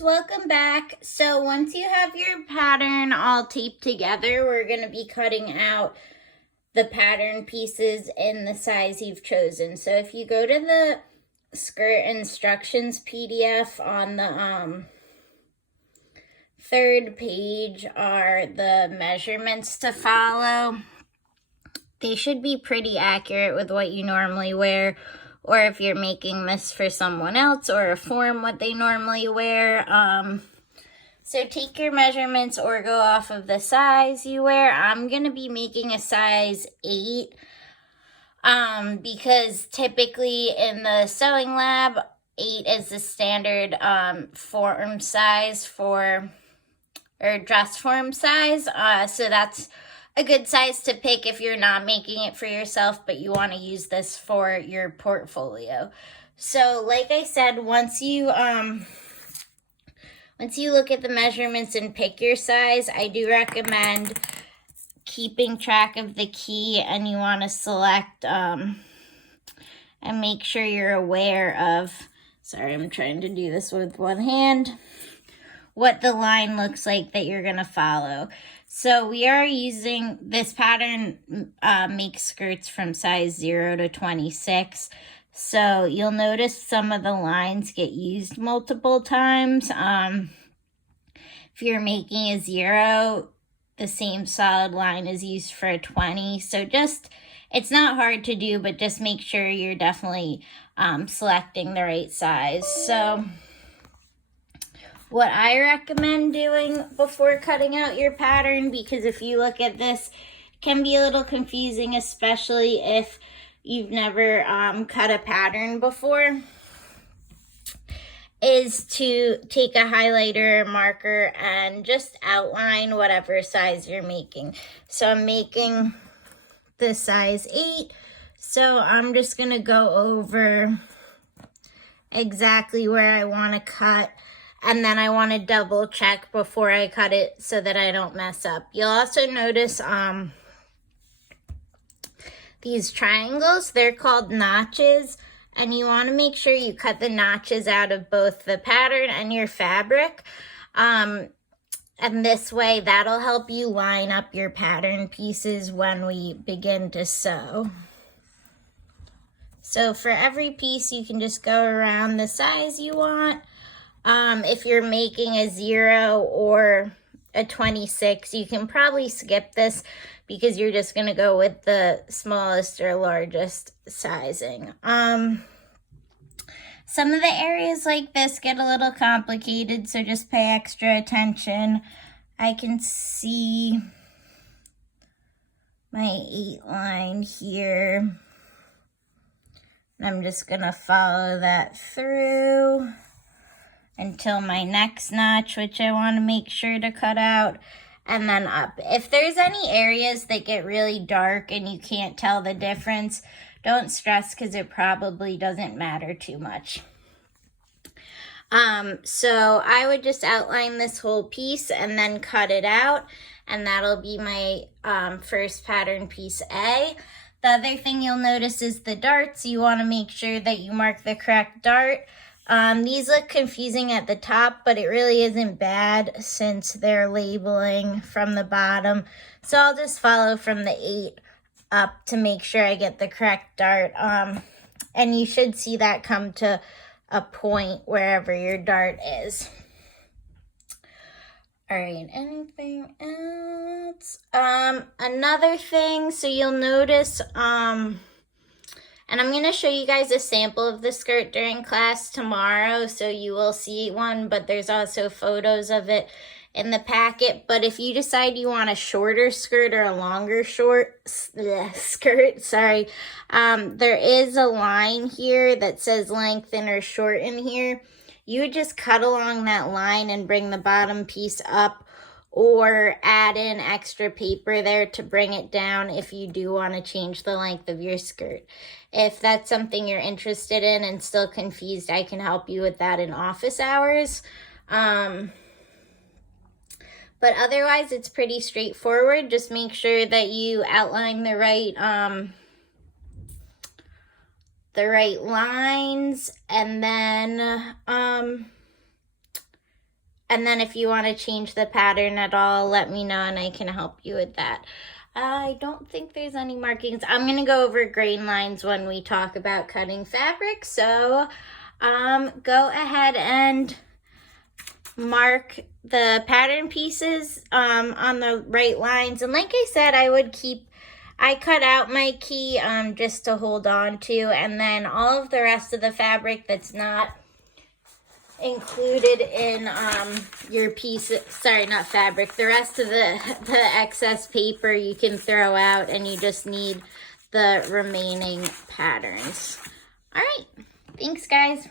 guys, welcome back. So once you have your pattern all taped together, we're going to be cutting out the pattern pieces in the size you've chosen. So if you go to the skirt instructions PDF, on the third page are the measurements to follow. They should be pretty accurate with what you normally wear, or if you're making this for someone else or a form, what they normally wear. So take your measurements or go off of the size you wear. I'm going to be making a size 8 because typically in the sewing lab, 8 is the standard form size or dress form size. So that's a good size to pick if you're not making it for yourself, but you want to use this for your portfolio. So like I said, once you look at the measurements and pick your size, I do recommend keeping track of the key, and you want to select and make sure you're aware of, sorry, I'm trying to do this with one hand, what the line looks like that you're going to follow. So we are using this pattern, makes skirts from size 0 to 26. So you'll notice some of the lines get used multiple times. If you're making a 0, the same solid line is used for a 20. So it's not hard to do, but just make sure you're definitely selecting the right size. So what I recommend doing before cutting out your pattern, because if you look at this, it can be a little confusing, especially if you've never cut a pattern before, is to take a highlighter or marker and just outline whatever size you're making. So I'm making the size 8, so I'm just going to go over exactly where I want to cut. And then I want to double check before I cut it so that I don't mess up. You'll also notice these triangles, they're called notches. And you want to make sure you cut the notches out of both the pattern and your fabric. And this way, that'll help you line up your pattern pieces when we begin to sew. So for every piece, you can just go around the size you want. If you're making a 0 or a 26, you can probably skip this because you're just going to go with the smallest or largest sizing. Some of the areas like this get a little complicated, so just pay extra attention. I can see my 8 line here. I'm just going to follow that through until my next notch, which I want to make sure to cut out, and then up. If there's any areas that get really dark and you can't tell the difference, don't stress because it probably doesn't matter too much. So I would just outline this whole piece and then cut it out, and that'll be my first pattern piece A. The other thing you'll notice is the darts. You want to make sure that you mark the correct dart. These look confusing at the top, but it really isn't bad since they're labeling from the bottom. So I'll just follow from the 8 up to make sure I get the correct dart. And you should see that come to a point wherever your dart is. All right, anything else? Another thing, so you'll notice, and I'm going to show you guys a sample of the skirt during class tomorrow, so you will see one, but there's also photos of it in the packet. But if you decide you want a shorter skirt or a longer skirt, sorry, there is a line here that says lengthen or shorten here. You would just cut along that line and bring the bottom piece up, or add in extra paper there to bring it down if you do want to change the length of your skirt. If that's something you're interested in and still confused, I can help you with that in office hours. But otherwise, it's pretty straightforward. Just make sure that you outline the right lines, and then And then if you want to change the pattern at all, let me know and I can help you with that. I don't think there's any markings. I'm going to go over grain lines when we talk about cutting fabric. So go ahead and mark the pattern pieces on the right lines. And like I said, I cut out my key just to hold on to, and then all of the rest of the fabric that's not included in your piece, sorry, not fabric, the rest of the excess paper you can throw out, and you just need the remaining patterns. All right, thanks guys.